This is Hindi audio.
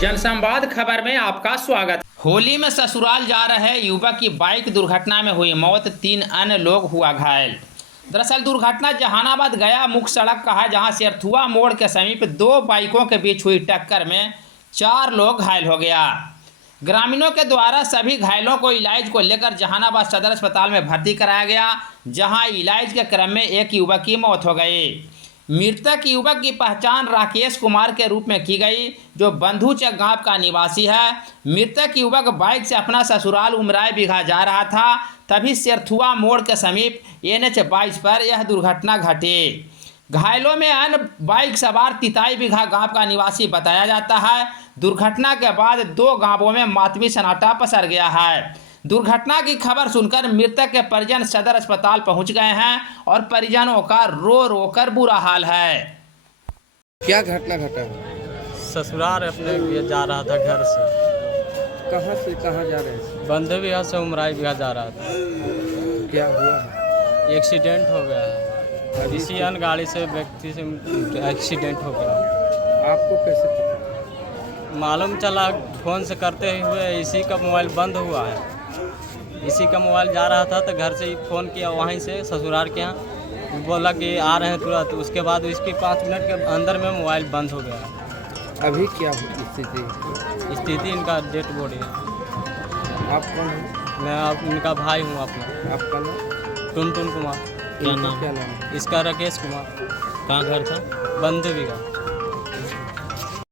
जनसंवाद खबर में आपका स्वागत। होली में ससुराल जा रहे युवक की बाइक दुर्घटना में हुई मौत, 3 अन्य लोग हुआ घायल। दरअसल दुर्घटना जहानाबाद गया मुख्य सड़क का है, जहां सेरथुआ मोड़ के समीप 2 बाइकों के बीच हुई टक्कर में 4 लोग घायल हो गया। ग्रामीणों के द्वारा सभी घायलों को इलाज को लेकर जहानाबाद सदर अस्पताल में भर्ती कराया गया, जहां इलाज के क्रम में एक युवक की मौत हो गई। मृतक युवक की पहचान राकेश कुमार के रूप में की गई, जो बंधुचक गांव का निवासी है। मृतक युवक बाइक से अपना ससुराल उमराय बिघा जा रहा था, तभी सेरथुआ मोड़ के समीप NH 22 पर यह दुर्घटना घटी। घायलों में अन्य बाइक सवार तिताई बिघा गांव का निवासी बताया जाता है। दुर्घटना के बाद 2 गांवों में मातमी सन्नाटा पसर गया है। दुर्घटना की खबर सुनकर मृतक के परिजन सदर अस्पताल पहुंच गए हैं और परिजनों का रो रो कर बुरा हाल है। क्या घटना घटा? ससुराल अपने लिए जा रहा था घर से। कहाँ से कहाँ जा रहे थे? बंधे बिहार से उमराई बिहार जा रहा था। क्या हुआ है? एक्सीडेंट हो गया है। इसी अन्य गाड़ी से व्यक्ति से एक्सीडेंट हो गया। आपको कैसे पता? मालूम चला फ़ोन से करते हुए, इसी का मोबाइल बंद हुआ है। इसी का मोबाइल जा रहा था तो घर से ही फ़ोन किया, वहीं से ससुराल के यहाँ बोला कि आ रहे हैं तुरंत। उसके बाद इसकी 5 मिनट के अंदर में मोबाइल बंद हो गया। अभी क्या स्थिति? स्थिति इनका डेड बॉडी है। आप कौन हैं? मैं इनका भाई हूँ अपना। आपका नाम? टुनटुन कुमार। क्या नाम है? इसका राकेश कुमार। कहाँ घर था? बंधे बिघा।